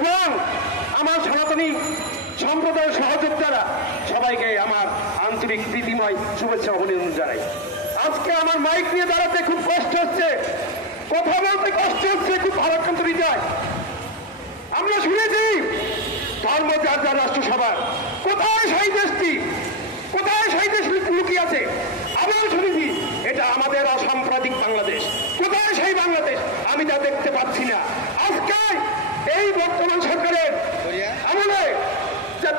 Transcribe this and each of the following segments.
এবং আমার সনাতনী সম্প্রদায়ের সহযোদ্ধারা সবাইকে আমার আন্তরিক প্রীতিময় শুভেচ্ছা অভিনন্দন জানাই। আজকে আমার মাইক নিয়ে দাঁড়াতে খুব কষ্ট হচ্ছে, কথা বলতে কষ্ট হচ্ছে, খুব ভারাক্রান্ত হৃদয়। আমরা শুনেছি ধর্ম যার যার রাষ্ট্রসভা, কোথায় সেই দেশটি, কোথায় সেই দেশ লুকিয়ে আছে? আবার শুনেছি এটা আমাদের অসাম্প্রদায়িক বাংলাদেশ, কোথায় সেই বাংলাদেশ? আমি তা দেখতে পাচ্ছি না। আজকে এই বর্তমান সরকারের আমলে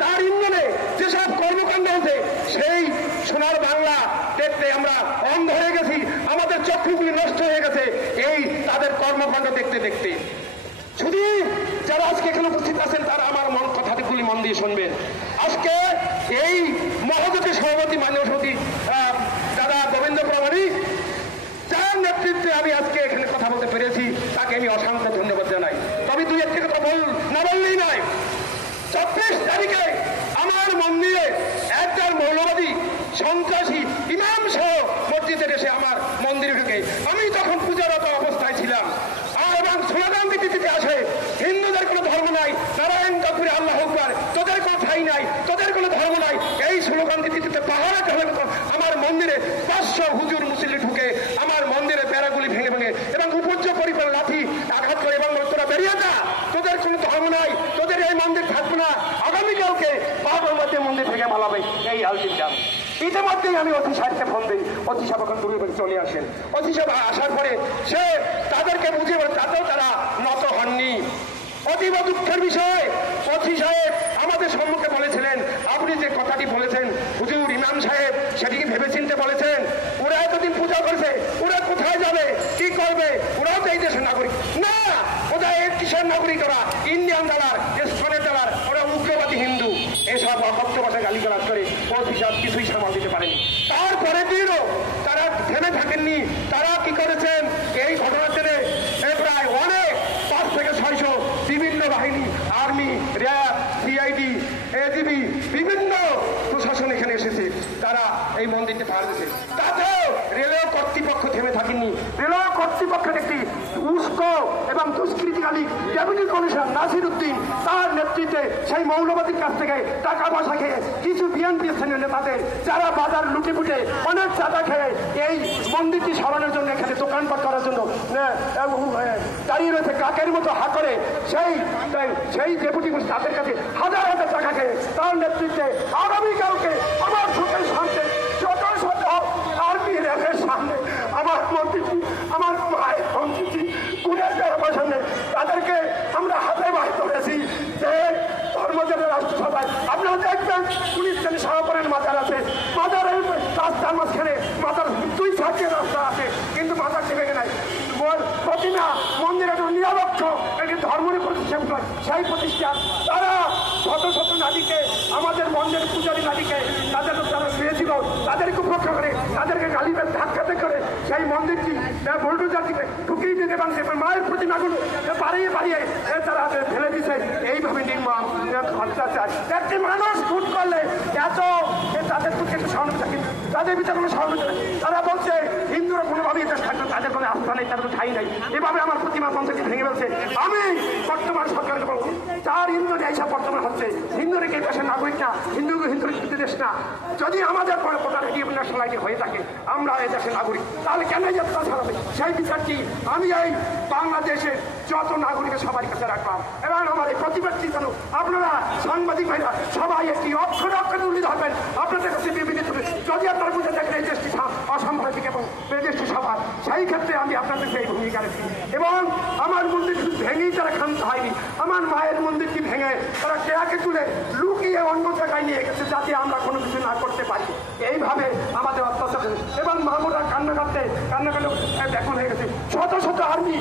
তার ইন্ধনে যেসব কর্মকাণ্ড হচ্ছে, সেই সোনার বাংলা দেখতে আমরা অন্ধ হয়ে গেছি, আমাদের চক্ষুগুলি নষ্ট হয়ে গেছে এই তাদের কর্মকাণ্ড দেখতে দেখতে। শুধু যারা আজকে এখানে উপস্থিত আছেন তারা আমার কথাগুলি মন দিয়ে শুনবেন। আজকে এই মহোদয়ের সভাপতি মাননীয় সভাপতি দাদা গোবিন্দ প্রামাণিক, যার নেতৃত্বে আমি আজকে এখানে কথা বলতে পেরেছি, তাকে আমি অসংখ্য ধন্যবাদ জানাই। তবে দুই একটি কথা না বললেই নয়। 24 তারিখে আমার মন্দিরে একজন মৌলবাদী সন্ত্রাসী ইমাম সহ মসজিদে এসে আমার মন্দিরে ঢুকে, আমি তখন পূজারত অবস্থায় ছিলাম, এবং স্লোগান দিতে আসে, হিন্দুদের কোনো ধর্ম নাই, নারায়ণ কাপুরে আল্লাহ আকবার, তোদের কোনো ঠাই নাই, তোদের কোনো ধর্ম নাই, এই স্লোগান দিতে পাহাড়ে ঢালের মতো আমার মন্দিরে 500 হুজুর মুসলিম ঢুকে আমার মন্দিরে বেড়াগুলি ভেঙে ভেঙে এবং উপর্য পরিবার লাঠি আঘাত করে এবং তোরা বেরিয়ে যা, তোদের কোনো ধর্ম নাই, তোদের এই মন্দির থাকবে না, আগামীকালকে বাবরমধ্যে মন্দির থেকে মালাবে, এই আলটিমেটাম। ইতিমধ্যেই আমি অতি সাহেবকে ফোন দিই, অতি সাহেব এখন দূরে চলে আসেন। অতি সাহেব আসার পরে সে তাদেরকে বুঝিয়ে বলে, তাতেও তারা নত হননি। অতীব দুঃখের বিষয়, অতি সাহেব আমাদের সম্মুখে বলেছিলেন, আপনি যে কথাটি বলেছেন হুজুর ইমাম সাহেব সেটিকে ভেবেচিন্তে বলেছেন। ওরা এতদিন পূজা করেছে, ওরা কোথায় যাবে, কি করবে? ওরাও তো এই দেশের নাগরিক না, ওরা এর কিসের নাগরিক? ওরা ইন্ডিয়ান দালার, স্পেনের দালার, ওরা উগ্রবাদী হিন্দু। এসব অকথ্য ভাষায় গালিগালাজ করে অতি সাহেব কিছুই সামাল দিতে পারেনি। তারপরে দিনও তারা থেমে থাকেননি। তারা কি করেছেন? এই ঘটনার জেনে প্রায় অনেক 5 থেকে 600 বিভিন্ন বাহিনী, আর্মি, র্যাব, সিআইডি, এজিবি, বিভিন্ন প্রশাসন এখানে এসেছে, তারা এই মন্দিরকে পাহাড় দিয়েছে। তাতেও রেলওয়ে কর্তৃপক্ষ থেমে থাকেননি। রেলওয়ে কর্তৃপক্ষের একটি উস্ক এবং দুষ্কৃতিকারী ডেপুটি কমিশনার নাসির উদ্দিন, তার নেতৃত্বে সেই মৌলবাদীর কাছ থেকে টাকা পয়সা খেয়ে কিছু বিএনপি নেতাদের, যারা বাজার লুটে ফুটে অনেক চাঁদা খেয়ে এই মন্দিরটি সরানোর জন্য, এখানে দোকানপাট করার জন্য দাঁড়িয়ে রয়েছে কাকের মতো হা করে, সেই ডেপুটি তাদের কাছে হাজার হাজার টাকা খেয়ে তার নেতৃত্বে আগামীকালকে আমার চোখের সামনে যত শত আর্মি র্যাবের সামনে আমার মন্ত্রী, আমার মায়ের মন্ত্রী পুলিশ দেওয়ার সামনে তাদেরকে আমরা হাতে বাড়ি করেছি যে ধর্মজনের রাষ্ট্রসভায় আপনারা দেখবেন পুলিশ যেন সহকরের মাজার আছে, মাজারের রাস্তার মাঝখানে মাজার 2 সাইডে রাস্তা আছে, কিন্তু মাজার ভেঙে নাই। প্রতিমা মন্দিরে নিরপেক্ষ একটি ধর্মের প্রতিষ্ঠান, সেই প্রতিষ্ঠান তারা শত শত নারীকে, আমাদের মন্দিরের পূজারী নারীকে, তাদের যারা শুয়েছিল তাদেরকে উপেক্ষা করে, তাদেরকে গালিবের ধাক্কাতে করে সেই মন্দিরটি বুলডোজার দিকে ঢুকিয়ে দিতে পারছে, মায়ের প্রতিমাগুলো বাড়িয়ে বাড়িয়ে তারা ফেলে দিচ্ছে। এইভাবে নির্মম অত্যাচার। একটি মানুষ ভোট করলে এত তাদের প্রতি একটু সহানুভূতি, কিন্তু তাদের ভিতরে কোনো সহানুভূতি নেই। তারা বলছে হিন্দুরা কোনোভাবেই দেশ থাকবে, তাদের কোনো আস্থা নেই, তাদের কোনো ঠাই নেই। এভাবে আমার প্রতিমা মন্দিরকে ভেঙে ফেলছে। আমি বর্তমান সরকারকে বলবো, যার হিন্দু এইসব বর্তমান হচ্ছে, হিন্দুরা কি দেশের নাগরিক না? হিন্দুর দেশ না? যদি আমাদের পরে কোটা ন্যাশনাল আইডি হয়ে থাকে, আমরা এই দেশের নাগরিক, তাহলে কেন যাত্রা ছাড়াবে? সেই বিচারটি আমি এই বাংলাদেশের যত নাগরিকের সবার কাছে রাখলাম। এবং আমার এই প্রতিবাদটি যেন আপনারা সাংবাদিক ভাইরা সবাই একটি অক্ষরে অক্ষরে তুলে ধরবেন আপনাদের কাছে বিবৃতি। যদি আপনারা বুঝে থাকেন এই দেশটি অসাম্প্রদায়িক এবং এই দেশটি সবার, সেই ক্ষেত্রে আমি আপনাদেরকে এই ভূমিকা রেখেছি। এবং আমার মন্দির ভেঙেই তারা ক্ষান্ত হয়নি, আমার মায়ের মন্দিরটি ভেঙে তারা কেয়াকে তুলে লুকিয়ে অন্য জায়গায় নিয়ে গেছে, যাতে আমরা কোনো কিছু না করতে পারি। এইভাবে আমাদের অত্যাচার, এবং মামুরা কান্না কাটতে এখন হয়ে গেছে। শত শত army,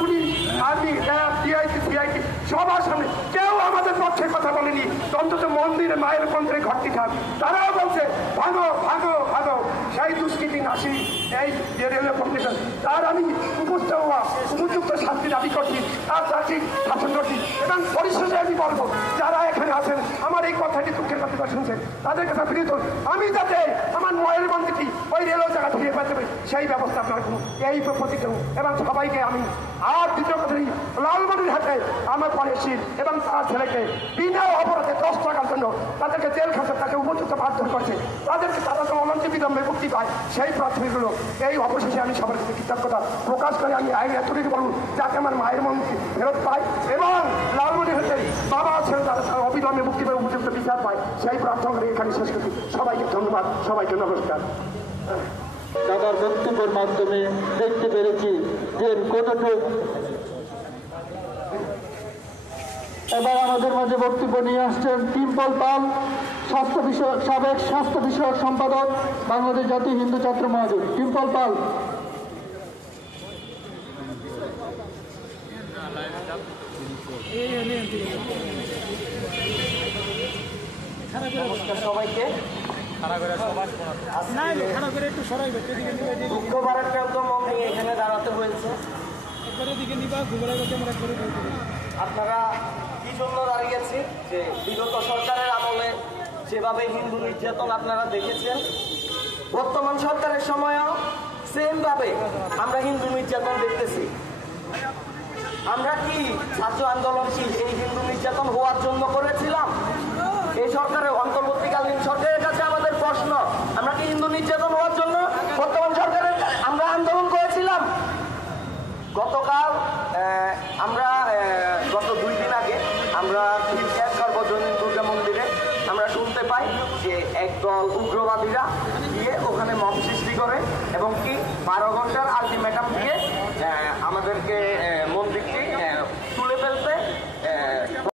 police, army, RAB, CIT সবার সামনে কেউ আমাদের পক্ষে কথা বলেনি। অন্তত মন্দিরে মায়ের মন্দিরে ঘরটি থাক, তারাও বলছে ভাগো ভাগো ভাগো। সেই দুষ্কৃতি নাসি এই যে রেলওয়ে কমিশন, তার আমি উপযুক্ত শাস্তি দাবি করছি, তার চাকরি শাসন করছি। এবং পরিশেষে আমি বলবো, যারা এখানে আছেন, আমার এই কথাটি দুঃখের কথা শুনছেন তাদের কাছে ফিরিয়ে তুল, আমি যাতে আমার মায়ের মন্দিরটি ওই রেলের জায়গা ফিরে পেতে পারি সেই ব্যবস্থা আপনারা করুন, এই প্রতিজ্ঞা। এবং সবাইকে আমি আর দ্বিতীয় কথা লালমনির হাতে আমার পরের শীল এবং তার ছেলেকে বিনা অপরাধে 10 টাকার জন্য তাদেরকে জেল খাঁচা তাকে উপযুক্ত মারধর করছে, তাদেরকে তারা যেন অনন্ত বিলম্বে মুক্তি পায় সেই প্রাথমিকগুলো এই অবশেষে আমি সবার কাছে কৃতজ্ঞতা প্রকাশ করে আমি এতটুকু বলুন যাতে আমার মায়ের মন্দির ফেরত পায় এবং লালমনি হতে বাবা ছেলে তারা অবিলম্বে মুক্তি পায় উপযুক্ত বিচার পায় সেই প্রার্থনা করে এখানে শেষ করছি। সবাইকে ধন্যবাদ, সবাইকে নমস্কার। দাদার বক্তব্যের মাধ্যমে দেখতে পেরেছি যে কতটুকু। এবার আমাদের মাঝে বক্তব্য নিয়ে আসছেন টিম্পল পাল, সাবেক স্বাস্থ্য বিষয়ক সম্পাদক, বাংলাদেশ জাতীয় হিন্দু ছাত্র মহাজোট। টিম্পল পাল। নমস্কার সবাইকে। দুঃখবার একটা মনে এখানে দাঁড়াতে হয়েছে। আপনারা কি জন্য দাঁড়িয়েছি যে বিগত সরকারের আমলে যেভাবে হিন্দু নির্যাতন আপনারা দেখেছেন, বর্তমান সরকারের সময়ও সেম ভাবে আমরা হিন্দু নির্যাতন দেখতেছি। আমরা কি ছাত্র আন্দোলন কি এই হিন্দু নির্যাতন হওয়ার জন্য করেছিলাম? এই সরকারের অন্তর্বর্তীকালীন সরকারের কাছে আমাদের প্রশ্ন, আমরা কি হিন্দু নির্যাতন হওয়ার জন্য বর্তমান সরকারের আমরা আন্দোলন করেছিলাম? গতকাল আমরা গত 2 দিন আগে আমরা সর্বজনীন দুর্গা মন্দিরে আমরা শুনতে পাই যে একদল উগ্রবাদীরা গিয়ে ওখানে মব সৃষ্টি করে এবং কি 12 ঘন্টার আলটিমেটাম দিয়ে আমাদেরকে মন্দির